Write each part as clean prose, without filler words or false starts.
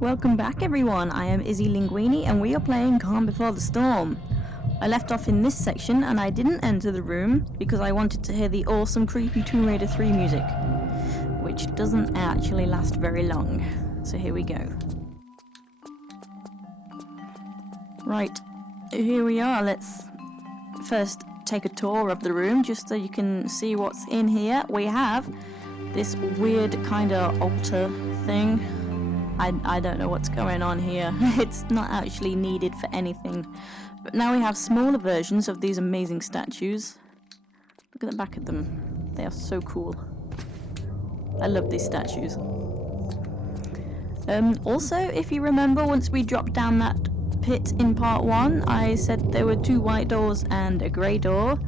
Welcome back everyone, I am Izzy Linguini and we are playing Calm Before the Storm. I left off in this section and I didn't enter the room because I wanted to hear the awesome creepy Tomb Raider 3 music, which doesn't actually last very long. So here we go. Right, here we are. Let's first take a tour of the room just so you can see what's in here. We have this weird kind of altar thing. I don't know what's going on here. It's not actually needed for anything. But now we have smaller versions of these amazing statues. Look at the back of them. They are so cool. I love these statues. Also, if you remember, once we dropped down that pit in part 1, I said there were 2 white doors and a grey door.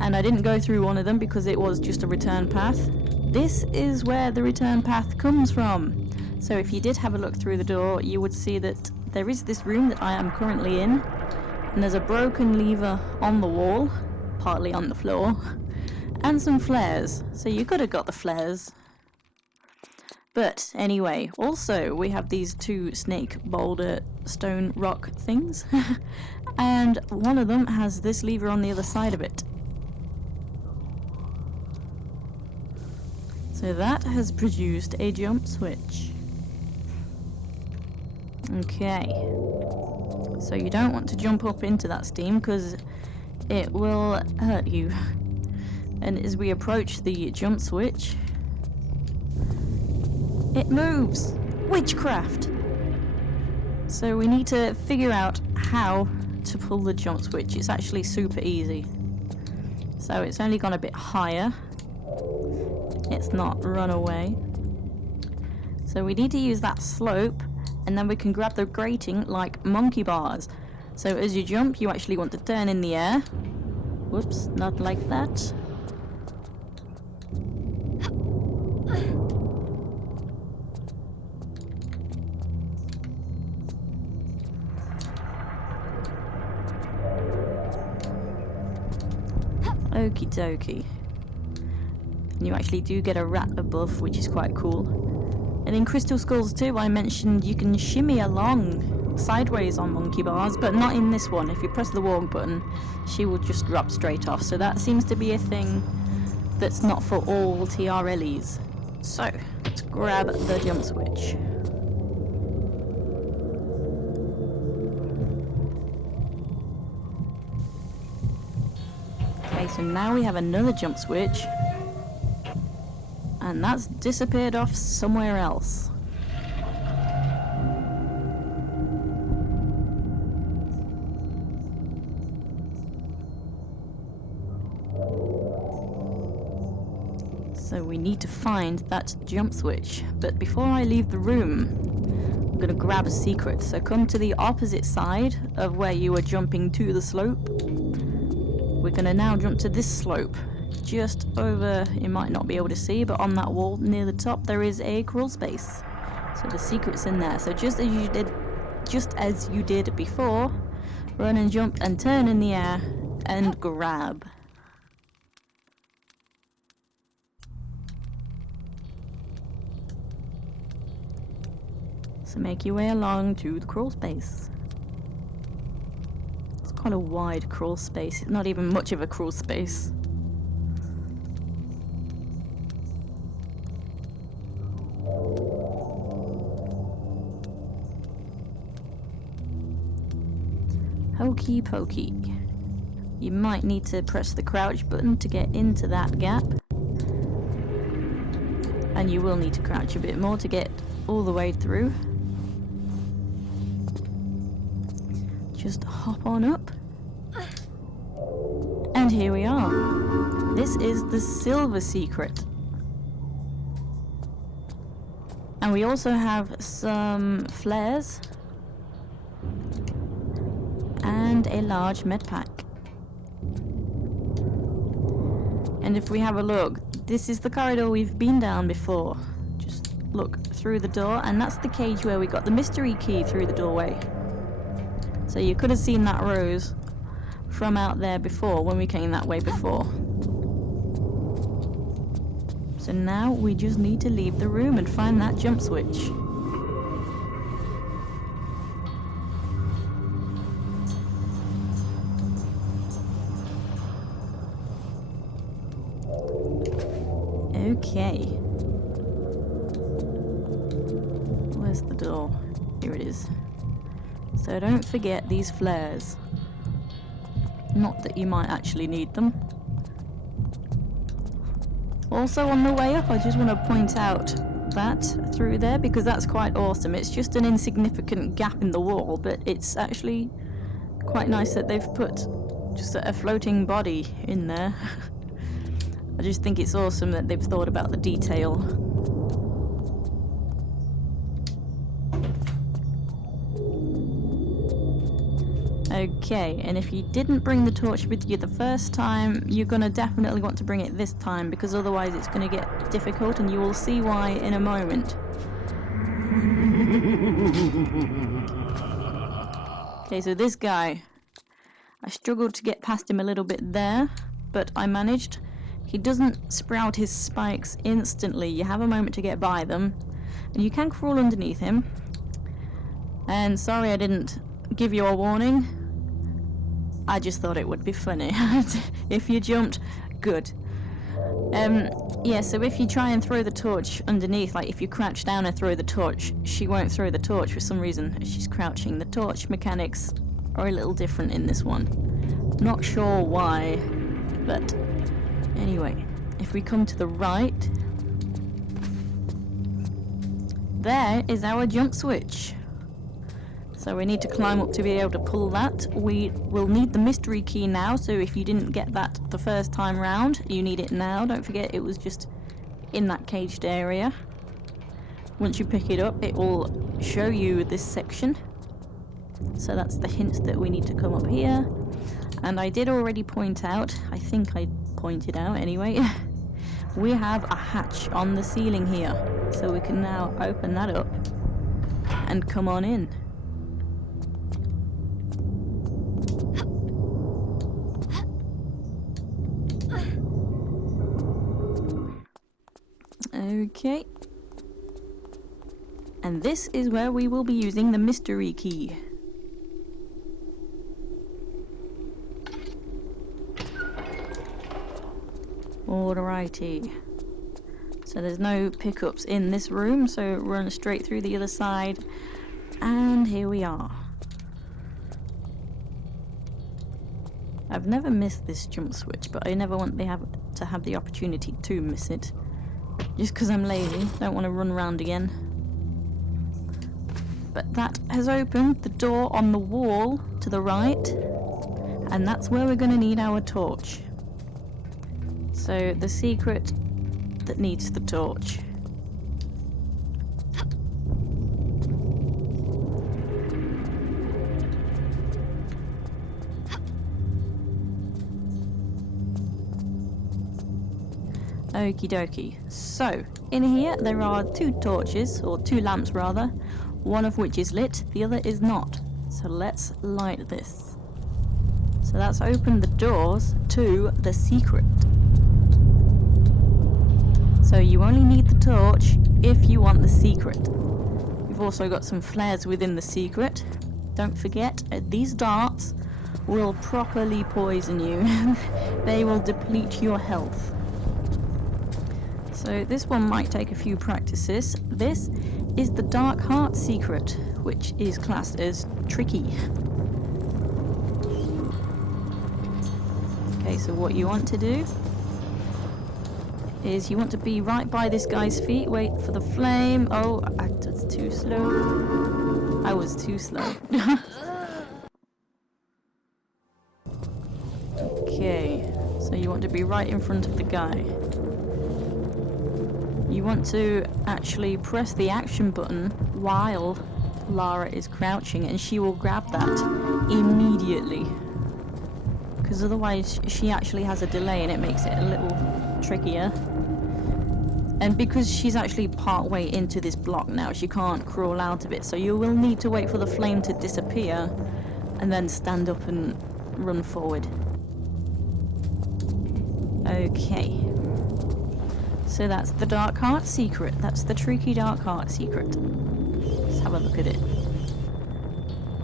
And I didn't go through one of them because it was just a return path. This is where the return path comes from. So if you did have a look through the door, you would see that there is this room that I am currently in, and there's a broken lever on the wall, partly on the floor, and some flares. So you could have got the flares. But anyway, also we have these 2 snake boulder stone rock things, and one of them has this lever on the other side of it. So that has produced a jump switch. Okay, so you don't want to jump up into that steam because it will hurt you. And as we approach the jump switch, it moves! Witchcraft! So we need to figure out how to pull the jump switch. It's actually super easy. So it's only gone a bit higher. It's not run away. So we need to use that slope, and then we can grab the grating like monkey bars. So as you jump, you actually want to turn in the air. Whoops, not like that. Okie dokie. And you actually do get a rat above, which is quite cool. And in Crystal Skulls 2, I mentioned you can shimmy along sideways on monkey bars, but not in this one. If you press the walk button, she will just drop straight off. So that seems to be a thing that's not for all TRLEs. So, let's grab the jump switch. Okay, so now we have another jump switch. And that's disappeared off somewhere else. So we need to find that jump switch. But before I leave the room, I'm going to grab a secret. So come to the opposite side of where you were jumping to the slope. We're going to now jump to this slope. Just over, you might not be able to see, but on that wall near the top there is a crawl space. So the secret's in there. So just as you did before, run and jump and turn in the air and grab. So make your way along to the crawl space. It's quite a wide crawl space. It's not even much of a crawl space. Hokey pokey. You might need to press the crouch button to get into that gap. And you will need to crouch a bit more to get all the way through. Just hop on up. And here we are. This is the silver secret. And we also have some flares. And a large medpack. And if we have a look, this is the corridor we've been down before. Just look through the door, and that's the cage where we got the mystery key through the doorway. So you could have seen that rose from out there before, when we came that way before. So now we just need to leave the room and find that jump switch. Okay. Where's the door? Here it is. So don't forget these flares. Not that you might actually need them. Also on the way up, I just want to point out that through there, because that's quite awesome. It's just an insignificant gap in the wall, but it's actually quite nice that they've put just a floating body in there. I just think it's awesome that they've thought about the detail. Okay, and if you didn't bring the torch with you the first time, you're gonna definitely want to bring it this time, because otherwise it's gonna get difficult, and you will see why in a moment. Okay, so this guy, I struggled to get past him a little bit there, but I managed. He doesn't sprout his spikes instantly. You have a moment to get by them, and you can crawl underneath him. And sorry I didn't give you a warning. I just thought it would be funny. If you jumped, good. Yeah, so if you try and throw the torch underneath, like if you crouch down and throw the torch, she won't throw the torch for some reason. She's crouching. The torch mechanics are a little different in this one. Not sure why, but anyway, if we come to the right, there is our jump switch. So we need to climb up to be able to pull that. We will need the mystery key now, so if you didn't get that the first time round, you need it now. Don't forget it was just in that caged area. Once you pick it up, it will show you this section. So that's the hint that we need to come up here. And I did already point out, I think I pointed out anyway, we have a hatch on the ceiling here. So we can now open that up and come on in. Okay. And this is where we will be using the mystery key. Alrighty. So there's no pickups in this room, so run straight through the other side. And here we are. I've never missed this jump switch, but I never want to have the opportunity to miss it. Just because I'm lazy, don't want to run around again. But that has opened the door on the wall to the right, and that's where we're going to need our torch. So the secret that needs the torch. Okie dokie. So, in here there are two torches, or two lamps rather, one of which is lit, the other is not. So let's light this. So that's opened the doors to the secret. So you only need the torch if you want the secret. We've also got some flares within the secret. Don't forget, these darts will properly poison you. They will deplete your health. So this one might take a few practices. This is the Dark Heart secret, which is classed as tricky. Okay, so what you want to do is you want to be right by this guy's feet, wait for the flame. Oh, that's too slow. I was too slow. Okay, so you want to be right in front of the guy. You want to actually press the action button while Lara is crouching, and she will grab that immediately. because otherwise she actually has a delay and it makes it a little trickier. And because she's actually part way into this block now, she can't crawl out of it, so you will need to wait for the flame to disappear and then stand up and run forward. Okay. So that's the dark heart secret. That's the tricky dark heart secret. Let's have a look at it.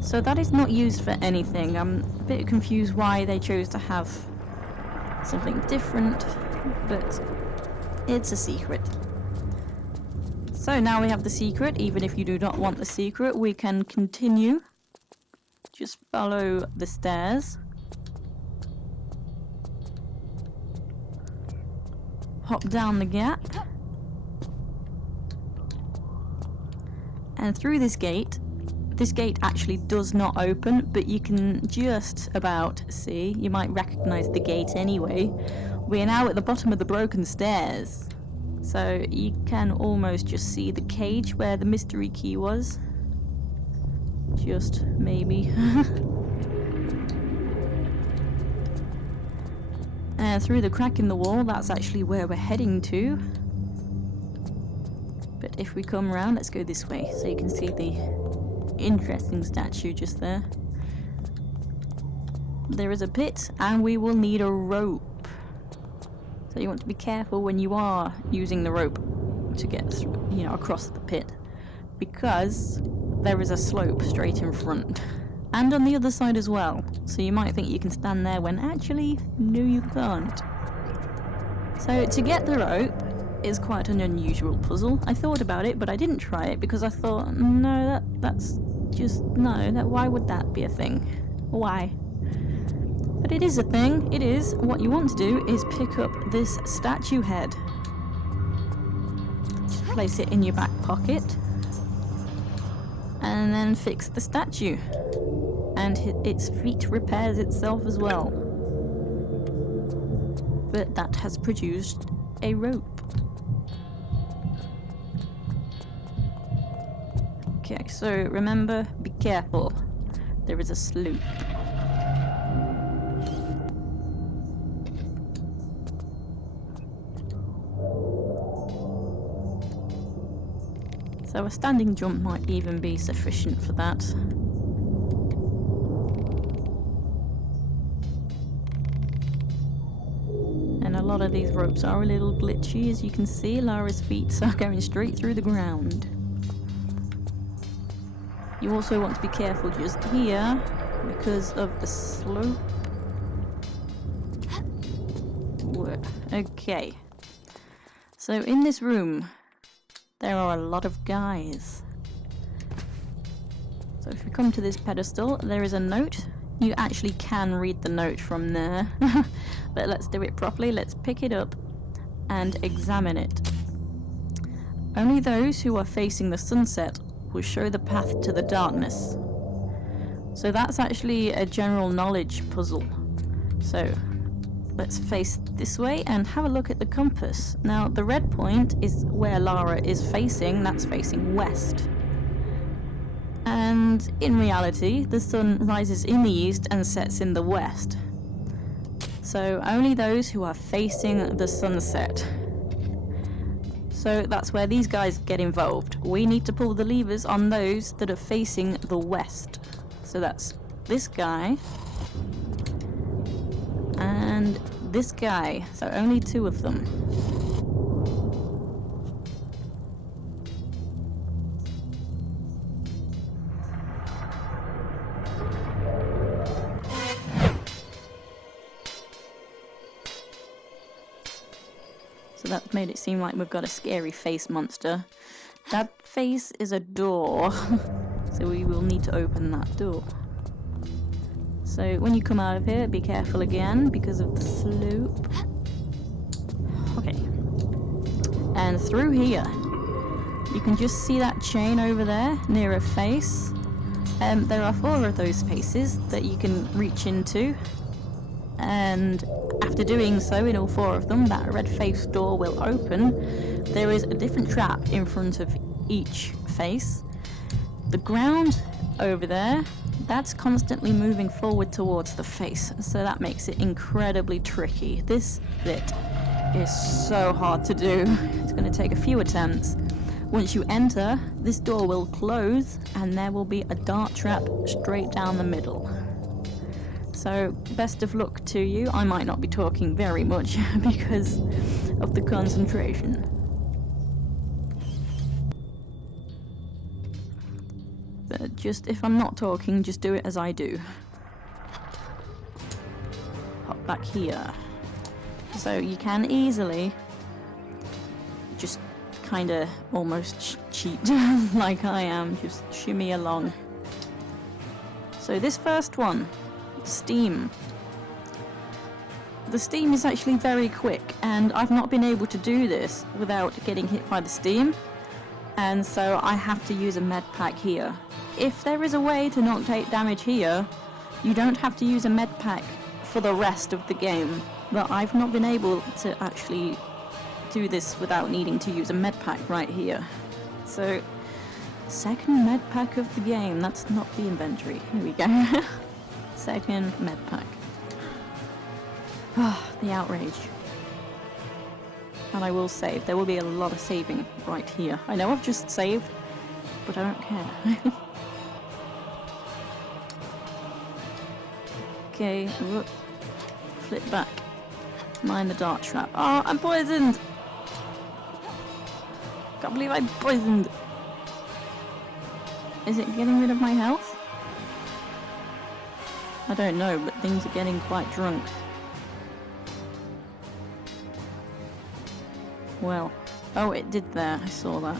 So that is not used for anything. I'm a bit confused why they chose to have something different, but it's a secret. So now we have the secret. Even if you do not want the secret, we can continue. Just follow the stairs. Hop down the gap. And through this gate. This gate actually does not open, but you can just about see. You might recognize the gate anyway. We are now at the bottom of the broken stairs. So you can almost just see the cage where the mystery key was. Just maybe. And through the crack in the wall, that's actually where we're heading to. But if we come around, let's go this way so you can see the interesting statue just there. There is a pit and we will need a rope. So you want to be careful when you are using the rope to get through, you know, across the pit, because there is a slope straight in front and on the other side as well. So you might think you can stand there when actually no, you can't. So to get the rope is quite an unusual puzzle. I thought about it, but I didn't try it because I thought, no, that's just no. Why would that be a thing? Why? But it is a thing. It is. What you want to do is pick up this statue head. Just place it in your back pocket, and then fix the statue. And its feet repairs itself as well. But that has produced a rope. Okay, so remember, be careful. There is a slope. So a standing jump might even be sufficient for that. And a lot of these ropes are a little glitchy, as you can see. Lara's feet are going straight through the ground. You also want to be careful just here because of the slope. Okay. So in this room, there are a lot of guys. So if you come to this pedestal, there is a note. You actually can read the note from there. But let's do it properly. Let's pick it up and examine it. Only those who are facing the sunset will show the path to the darkness. So that's actually a general knowledge puzzle. So let's face this way and have a look at the compass. Now the red point is where Lara is facing, that's facing west. And in reality, the sun rises in the east and sets in the west. So only those who are facing the sunset. So that's where these guys get involved. We need to pull the levers on those that are facing the west. So that's this guy and this guy. So only two of them. So that's made it seem like we've got a scary face monster. That face is a door. So we will need to open that door. So when you come out of here, be careful again because of the slope. Okay. And through here, you can just see that chain over there near a face. There are 4 of those faces that you can reach into. And after doing so in all 4 of them, that red face door will open. There is a different trap in front of each face. The ground over there that's constantly moving forward towards the face, so that makes it incredibly tricky. This bit is so hard to do. It's going to take a few attempts. Once you enter, this door will close and there will be a dart trap straight down the middle. So best of luck to you. I might not be talking very much because of the concentration. But just if I'm not talking, just do it as I do. Hop back here. So you can easily just kind of almost cheat like I am, just shimmy along. So this first one, steam. The steam is actually very quick, and I've not been able to do this without getting hit by the steam, and so I have to use a Medpack here. If there is a way to not take damage here, you don't have to use a Medpack for the rest of the game, but I've not been able to actually do this without needing to use a Medpack right here. So, second Medpack of the game. That's not the inventory. Here we go. Second Medpack. Ah, the outrage. And I will save. There will be a lot of saving right here. I know I've just saved, but I don't care. Okay, whoop. Flip back. Mind the dart trap. Oh, I'm poisoned! Can't believe I'm poisoned! Is it getting rid of my health? I don't know, but things are getting quite drunk. Well, oh, it did there. I saw that.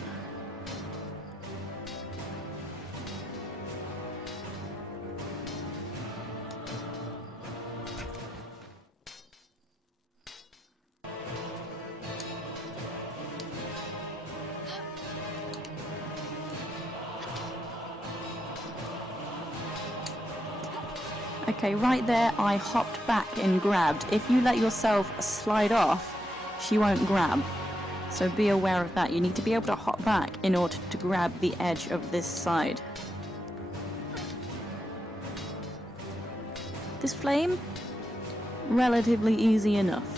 Okay, right there I hopped back and grabbed. If you let yourself slide off, she won't grab. So be aware of that. You need to be able to hop back in order to grab the edge of this side. This flame, relatively easy enough.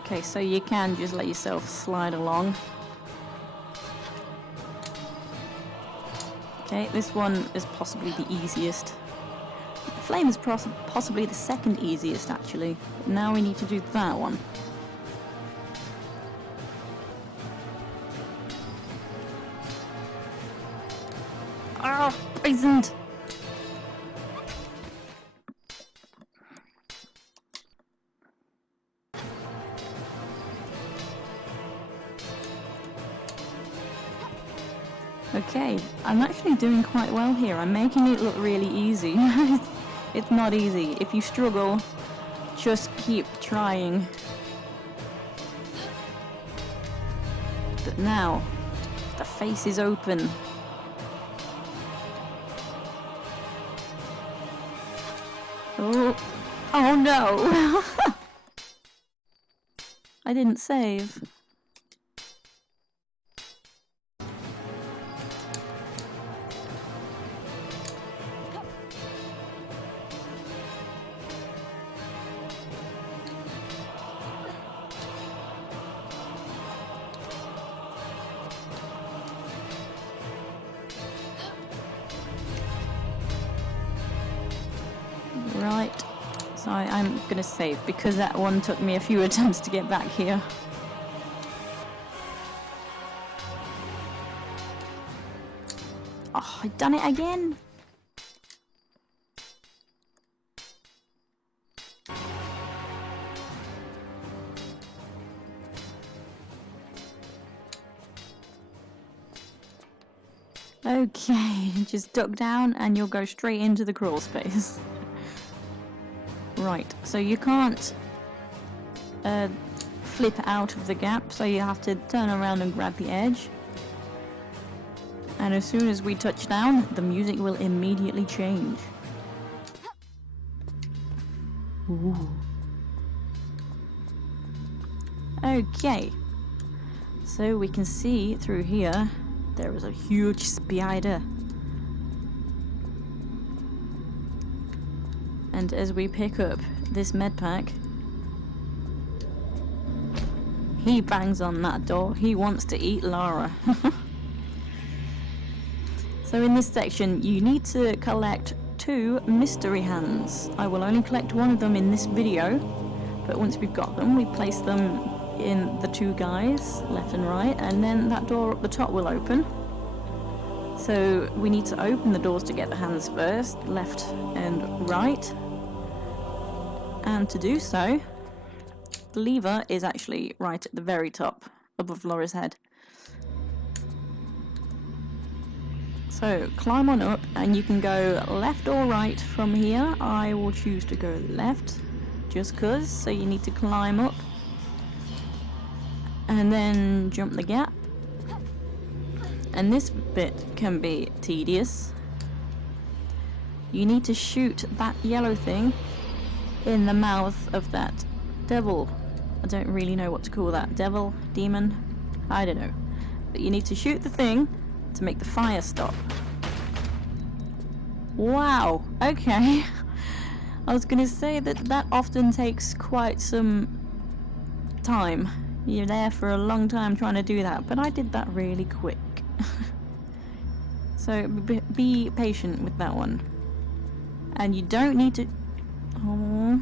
Okay, so you can just let yourself slide along. Okay, this one is possibly the easiest. The flame is possibly the second easiest, actually. But now we need to do that one. Ah, poisoned! Okay, I'm actually doing quite well here. I'm making it look really easy. It's not easy. If you struggle, just keep trying. But now, the face is open. Oh, oh no! I didn't save. Right, so I'm gonna save because that one took me a few attempts to get back here. Oh, I've done it again! Okay, just duck down and you'll go straight into the crawl space. Right, so you can't flip out of the gap, so you have to turn around and grab the edge. And as soon as we touch down, the music will immediately change. Ooh. Okay, so we can see through here there is a huge spider, and as we pick up this medpack, he bangs on that door. He wants to eat Lara. So in this section you need to collect 2 mystery hands. I will only collect one of them in this video, but once we've got them, we place them in the 2 guys, left and right, and then that door up the top will open. So we need to open the doors to get the hands first, left and right. And to do so, the lever is actually right at the very top, above Laura's head. So climb on up, and you can go left or right from here. I will choose to go left, just cause, so you need to climb up. And then jump the gap. And this bit can be tedious. You need to shoot that yellow thing in the mouth of that devil. I don't really know what to call that. Devil? Demon? I don't know. But you need to shoot the thing to make the fire stop. Wow, okay. I was gonna say that often takes quite some time. You're there for a long time trying to do that, but I did that really quick. So be patient with that one. And you don't need to... Oh.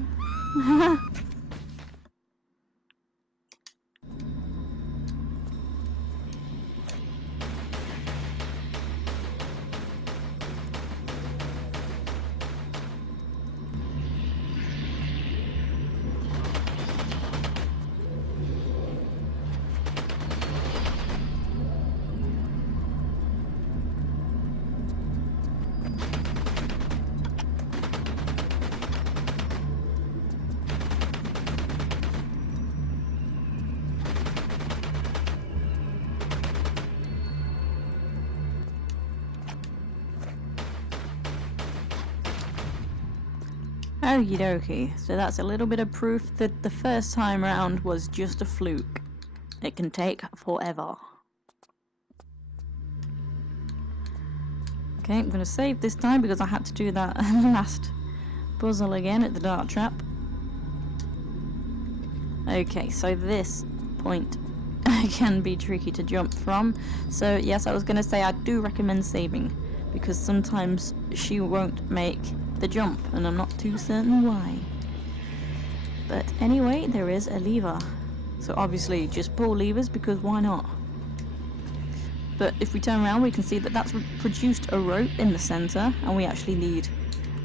Okie dokie, so that's a little bit of proof that the first time round was just a fluke. It can take forever. Okay, I'm going to save this time because I had to do that last puzzle again at the dart trap. Okay, so this point can be tricky to jump from. So yes, I was going to say I do recommend saving, because sometimes she won't make the jump, and I'm not too certain why. But anyway, there is a lever. So obviously just pull levers, because why not? But if we turn around, we can see that that's produced a rope in the center, and we actually need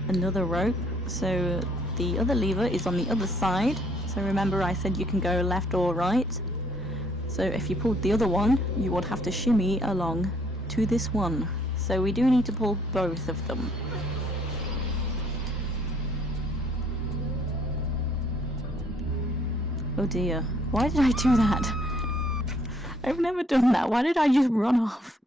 another rope. So the other lever is on the other side. So remember I said you can go left or right. So if you pulled the other one, you would have to shimmy along to this one. So we do need to pull both of them. Oh dear, why did I do that? I've never done that. Why did I just run off?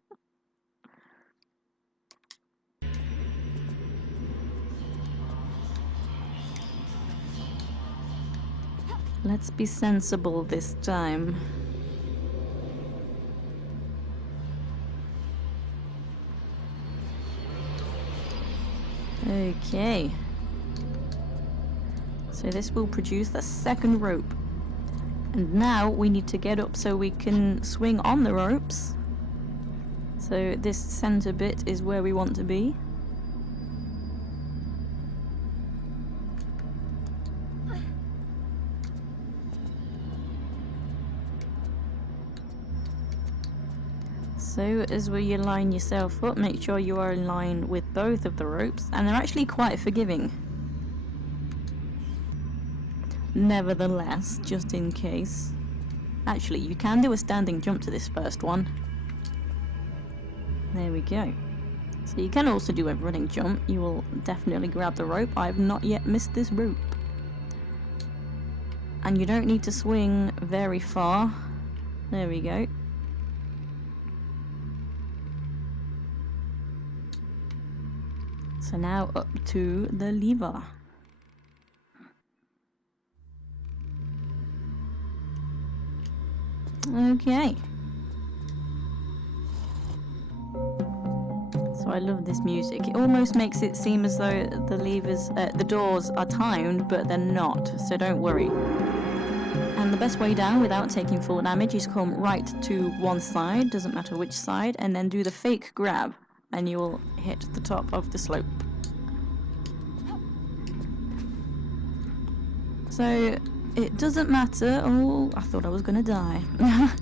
Let's be sensible this time. Okay. So this will produce the second rope. And now we need to get up so we can swing on the ropes. So this center bit is where we want to be. So as you line yourself up, make sure you are in line with both of the ropes, and they're actually quite forgiving. Nevertheless, just in case. Actually, you can do a standing jump to this first one. There we go. So you can also do a running jump. You will definitely grab the rope. I have not yet missed this rope. And you don't need to swing very far. There we go. So now up to the lever. Okay. So I love this music. It almost makes it seem as though the doors are timed, but they're not, so don't worry. And the best way down without taking full damage is come right to one side, doesn't matter which side, and then do the fake grab, and you will hit the top of the slope. So it doesn't matter. Oh, I thought I was gonna die.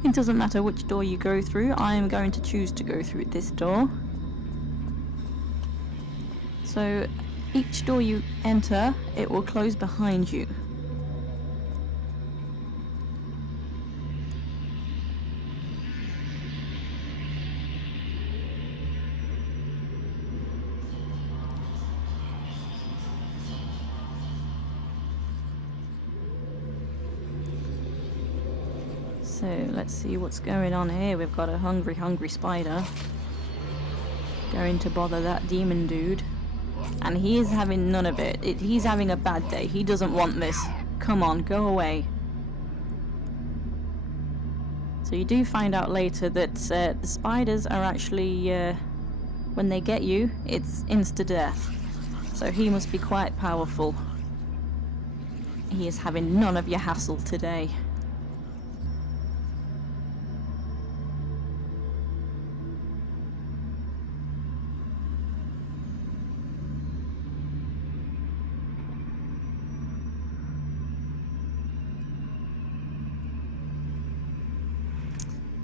It doesn't matter which door you go through. I am going to choose to go through this door. So each door you enter, it will close behind you. So let's see what's going on here. We've got a hungry spider going to bother that demon dude, and he is having none of it. He's having a bad day. He doesn't want this. Come on, go away. So you do find out later that the spiders are actually, when they get you, it's insta-death. So he must be quite powerful. He is having none of your hassle today.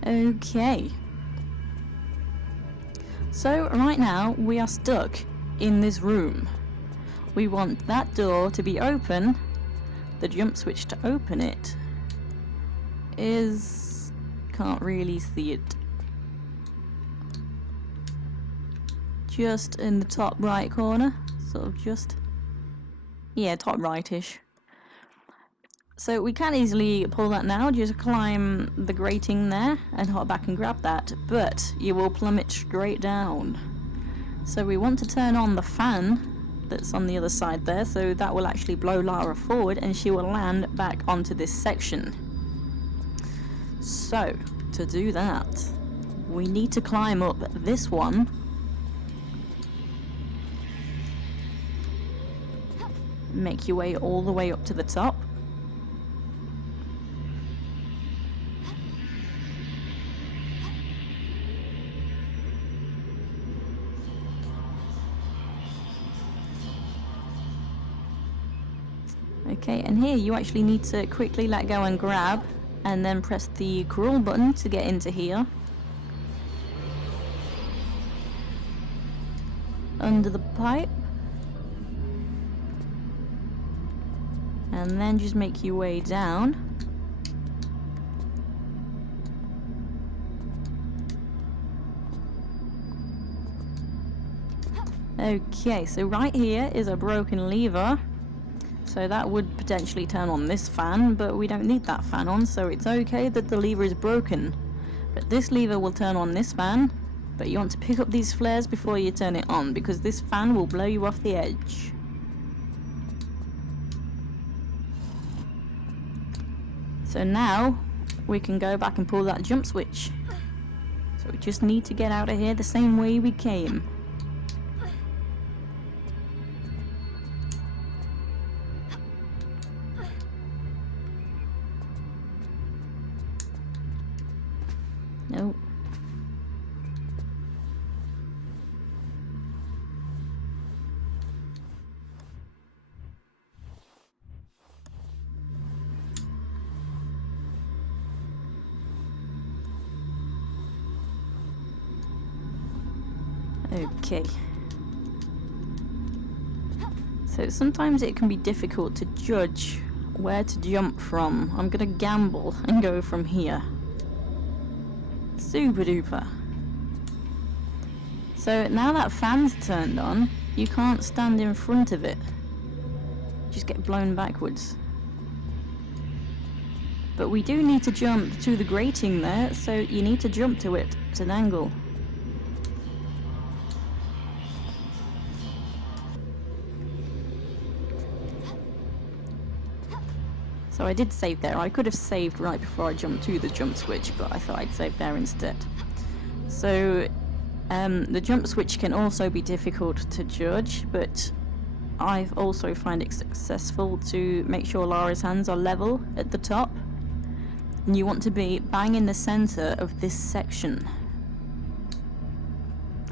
Okay. So right now we are stuck in this room. We want that door to be open. The jump switch to open it is... can't really see it. Just in the top right corner. Sort of just... yeah, top rightish. So we can easily pull that now, just climb the grating there and hop back and grab that, but you will plummet straight down. So we want to turn on the fan that's on the other side there, so that will actually blow Lara forward and she will land back onto this section. So, to do that, we need to climb up this one. Make your way all the way up to the top. Okay, and here you actually need to quickly let go and grab, and then press the crawl button to get into here. Under the pipe. And then just make your way down. Okay, so right here is a broken lever. So that would potentially turn on this fan, but we don't need that fan on, so it's okay that the lever is broken. But this lever will turn on this fan, but you want to pick up these flares before you turn it on, because this fan will blow you off the edge. So now we can go back and pull that jump switch. So we just need to get out of here the same way we came. Nope. Okay. So sometimes it can be difficult to judge where to jump from. I'm gonna gamble and go from here. Super duper. So now that fan's turned on, you can't stand in front of it. Just get blown backwards. But we do need to jump to the grating there, so you need to jump to it at an angle. So So I did save there. I could have saved right before I jumped to the jump switch, but I thought I'd save there instead. So the jump switch can also be difficult to judge, but I've also found it successful to make sure Lara's hands are level at the top. And you want to be bang in the center of this section.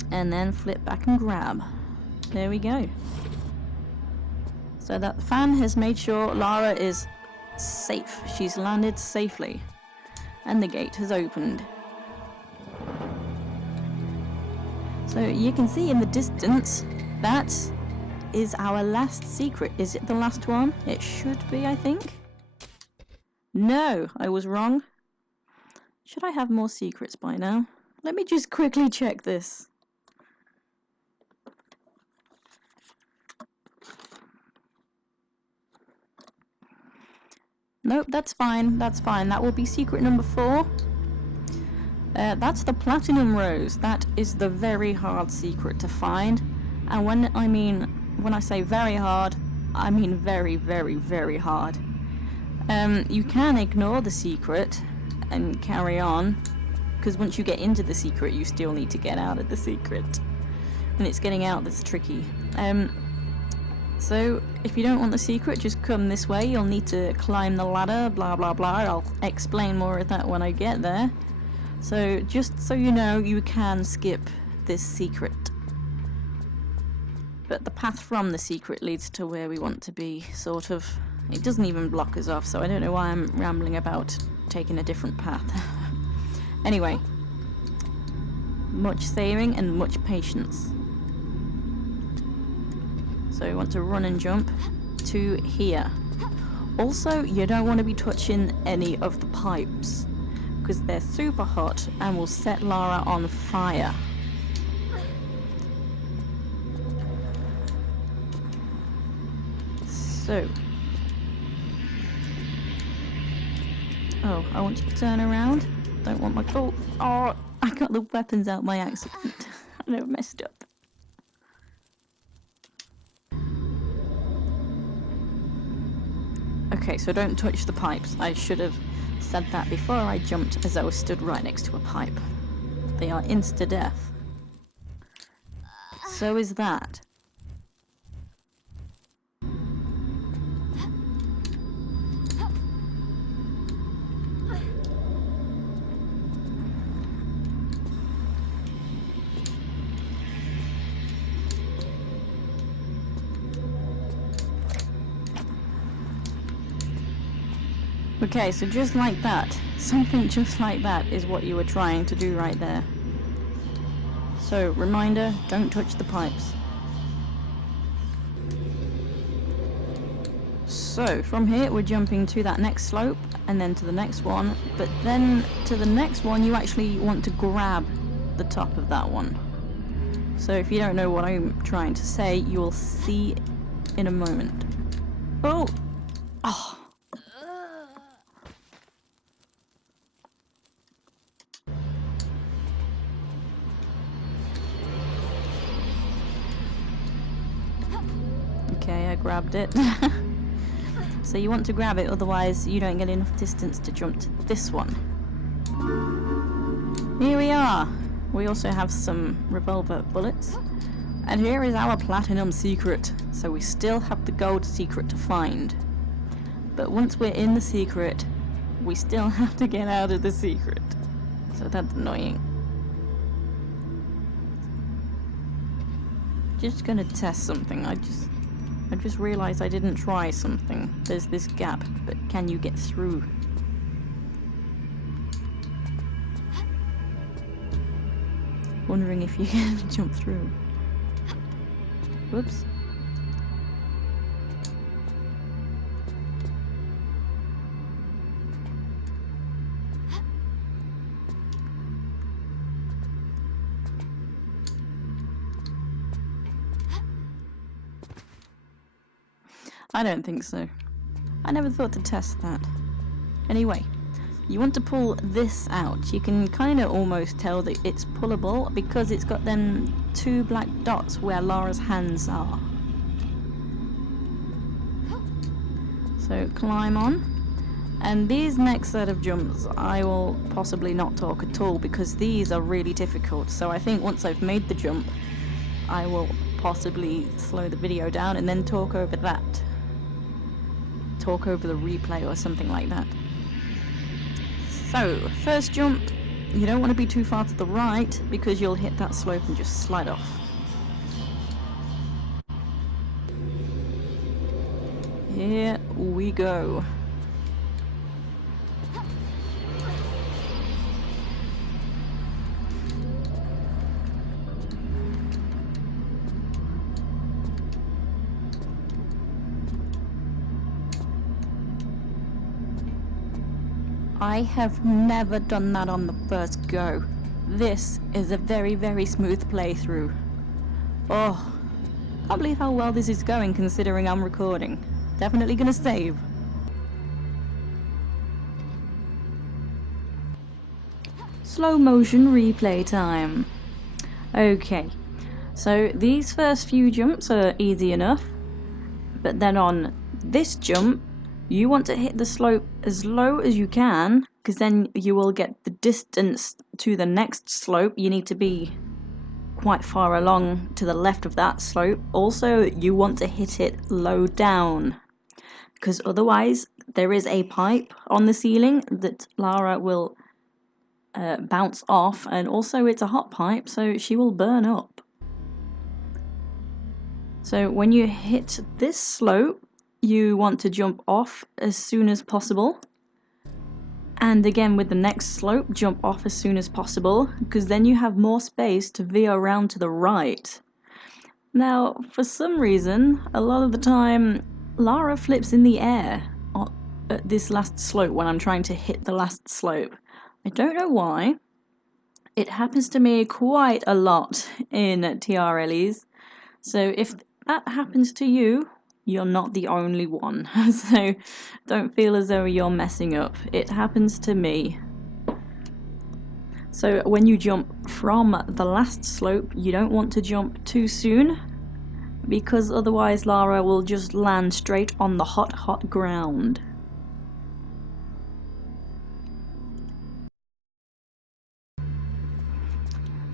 And then flip back and grab. There we go. So that the fan has made sure Lara is safe. She's landed safely. And the gate has opened. So you can see in the distance, that is our last secret. Is it the last one? It should be, I think. No, I was wrong. Should I have more secrets by now? Let me just quickly check this. Nope, that's fine, that's fine. That will be secret number 4. That's the platinum rose. That is the very hard secret to find. And when I say very hard, I mean very, very, very hard. You can ignore the secret and carry on, because once you get into the secret, you still need to get out of the secret. And it's getting out that's tricky. So, if you don't want the secret, just come this way. You'll need to climb the ladder, blah blah blah. I'll explain more of that when I get there. So, just so you know, you can skip this secret. But the path from the secret leads to where we want to be, sort of. It doesn't even block us off, so I don't know why I'm rambling about taking a different path. Anyway, much saving and much patience. So you want to run and jump to here. Also, you don't want to be touching any of the pipes, because they're super hot and will set Lara on fire. So, oh, I want you to turn around. Don't want my... Oh, I got the weapons out by accident. I never messed up. Okay, so don't touch the pipes. I should have said that before I jumped, as I was stood right next to a pipe. They are insta-death. So is that. Okay, so just like that, something just like that is what you were trying to do right there. So, reminder, don't touch the pipes. So, from here we're jumping to that next slope, and then to the next one, but then to the next one you actually want to grab the top of that one. So if you don't know what I'm trying to say, you will see in a moment. Oh! Oh! Okay, I grabbed it. So you want to grab it, otherwise you don't get enough distance to jump to this one. Here we are! We also have some revolver bullets. And here is our platinum secret. So we still have the gold secret to find. But once we're in the secret, we still have to get out of the secret. So that's annoying. Just gonna test something. I just realized I didn't try something. There's this gap, but can you get through? Wondering if you can jump through. Whoops. I don't think so. I never thought to test that. Anyway, you want to pull this out. You can kind of almost tell that it's pullable because it's got them 2 black dots where Lara's hands are. So climb on. And these next set of jumps, I will possibly not talk at all because these are really difficult. So I think once I've made the jump, I will possibly slow the video down and then talk over that. Talk over the replay or something like that. So, first jump, you don't want to be too far to the right because you'll hit that slope and just slide off. Here we go. I have never done that on the first go. This is a very, very smooth playthrough. Oh, can't believe how well this is going considering I'm recording. Definitely gonna save. Slow motion replay time. Okay, so these first few jumps are easy enough, but then on this jump, you want to hit the slope as low as you can, because then you will get the distance to the next slope. You need to be quite far along to the left of that slope. Also, you want to hit it low down, because otherwise there is a pipe on the ceiling that Lara will bounce off, and also it's a hot pipe, so she will burn up. So when you hit this slope, you want to jump off as soon as possible, and again with the next slope, jump off as soon as possible, because then you have more space to veer around to the right. Now, for some reason, a lot of the time, Lara flips in the air at this last slope when I'm trying to hit the last slope. I don't know why. It happens to me quite a lot in TRLEs, so if that happens to you, you're not the only one, so don't feel as though you're messing up. It happens to me. So when you jump from the last slope, you don't want to jump too soon, because otherwise Lara will just land straight on the hot ground.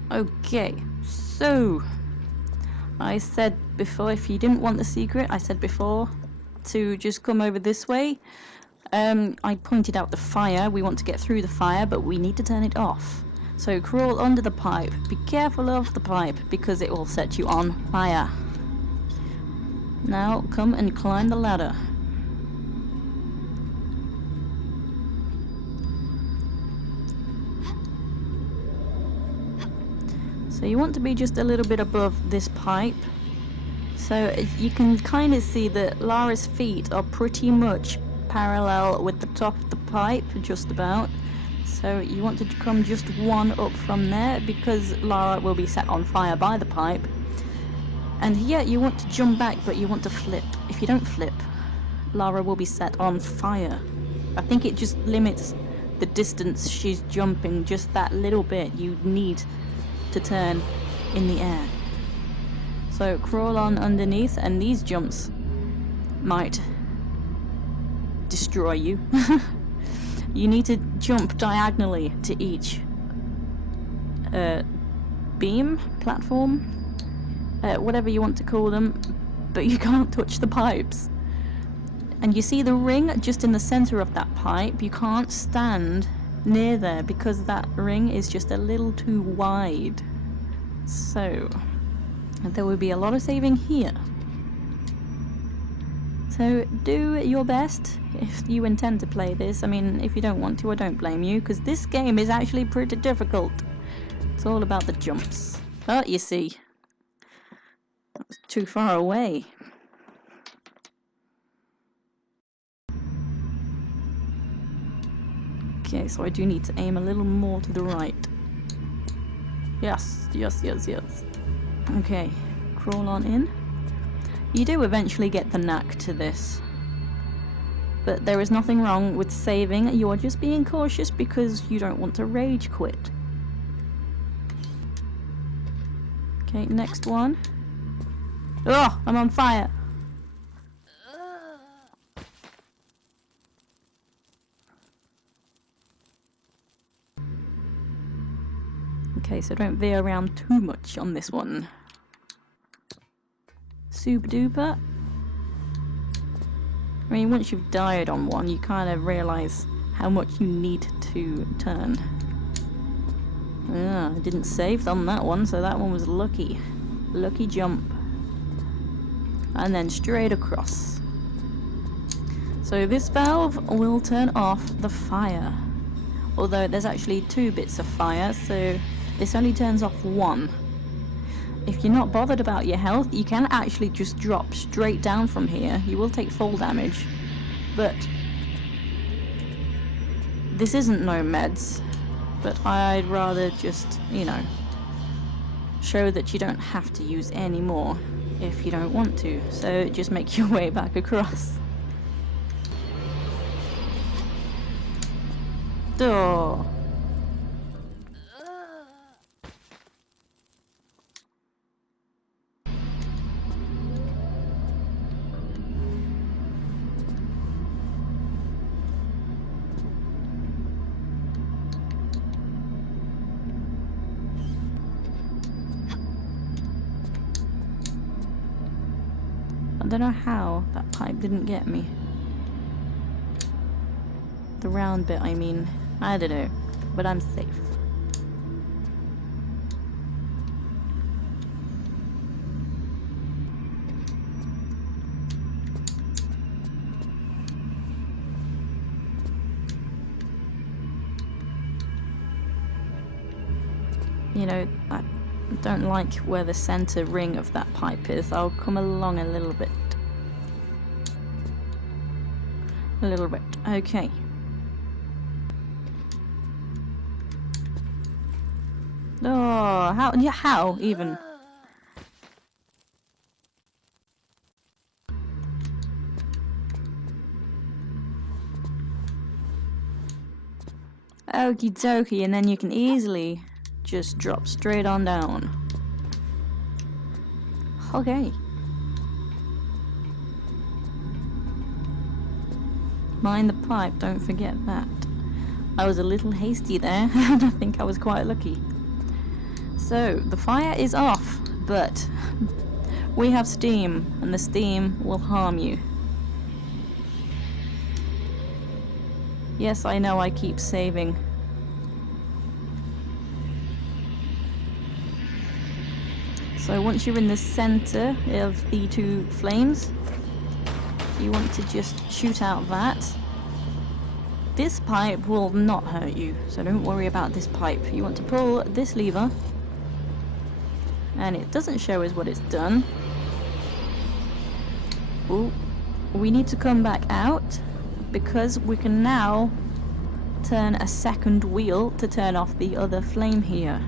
Okay, so I said before, if you didn't want the secret, I said before to just come over this way. I pointed out the fire. We want to get through the fire, but we need to turn it off. So crawl under the pipe. Be careful of the pipe because it will set you on fire. Now come and climb the ladder. So you want to be just a little bit above this pipe. So you can kind of see that Lara's feet are pretty much parallel with the top of the pipe, just about. So you want to come just one up from there because Lara will be set on fire by the pipe. And here you want to jump back, but you want to flip. If you don't flip, Lara will be set on fire. I think it just limits the distance she's jumping just that little bit. You need to turn in the air. So crawl on underneath, and these jumps might destroy you. You need to jump diagonally to each beam, platform, whatever you want to call them, but you can't touch the pipes. And you see the ring just in the center of that pipe. You can't stand near there because that ring is just a little too wide. So there will be a lot of saving here. So do your best if you intend to play this. I mean, if you don't want to, I don't blame you, because this game is actually pretty difficult. It's all about the jumps. Oh, you see, that was too far away. Okay, so I do need to aim a little more to the right. Yes, yes, yes, yes. Okay, crawl on in. You do eventually get the knack to this. But there is nothing wrong with saving. You are just being cautious because you don't want to rage quit. Okay, next one. Oh, I'm on fire. Okay, so don't veer around too much on this one. Super duper. I mean, once you've died on one, you kind of realise how much you need to turn. I didn't save on that one, so that one was lucky. Lucky jump. And then straight across. So this valve will turn off the fire. Although there's actually 2 bits of fire, so this only turns off 1. If you're not bothered about your health, you can actually just drop straight down from here. You will take fall damage, but this isn't no meds. But I'd rather just, you know, show that you don't have to use any more if you don't want to. So just make your way back across. Door. I don't know how that pipe didn't get me. The round bit, I mean. I don't know, but I'm safe. You know, I don't like where the center ring of that pipe is. I'll come along a little bit. A little bit. Okay. Oh, how even? Okie dokie, and then you can easily just drop straight on down. Okay. Mind the pipe, don't forget that. I was a little hasty there, and I think I was quite lucky. So, the fire is off, but we have steam, and the steam will harm you. Yes, I know I keep saving. So once you're in the center of the 2 flames, you want to just shoot out that. This pipe will not hurt you, so don't worry about this pipe. You want to pull this lever, and it doesn't show us what it's done. Ooh, we need to come back out because we can now turn a second wheel to turn off the other flame here.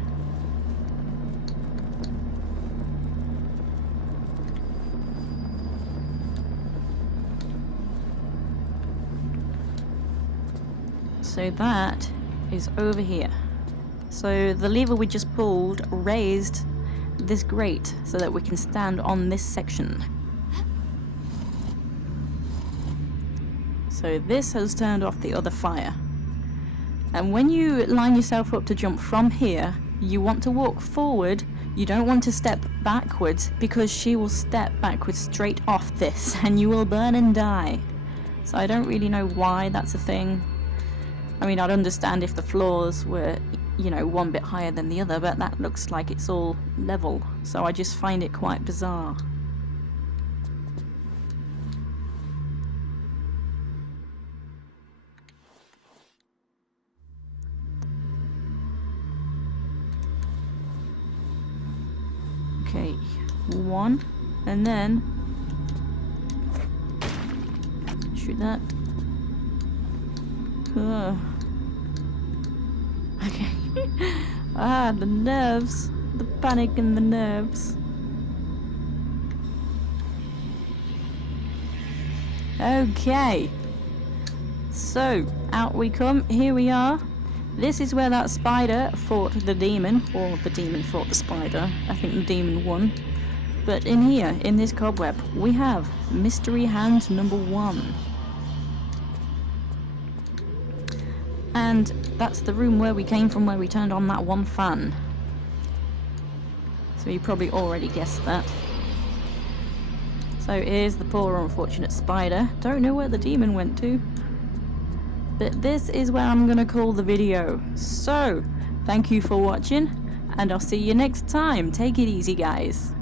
So that is over here. So the lever we just pulled raised this grate so that we can stand on this section. So this has turned off the other fire. And when you line yourself up to jump from here, you want to walk forward. You don't want to step backwards because she will step backwards straight off this and you will burn and die. So I don't really know why that's a thing. I mean, I'd understand if the floors were, you know, one bit higher than the other, but that looks like it's all level. So I just find it quite bizarre. Okay, 1, and then shoot that. Okay. The nerves, the panic and the nerves. Okay, so out we come. Here we are. This is where that spider fought the demon, or the demon fought the spider. I think the demon won. But in here, in this cobweb, we have mystery hand number 1. And that's the room where we came from, where we turned on that one fan. So you probably already guessed that. So here's the poor unfortunate spider. Don't know where the demon went to. But this is where I'm gonna call the video. So, thank you for watching, and I'll see you next time. Take it easy, guys.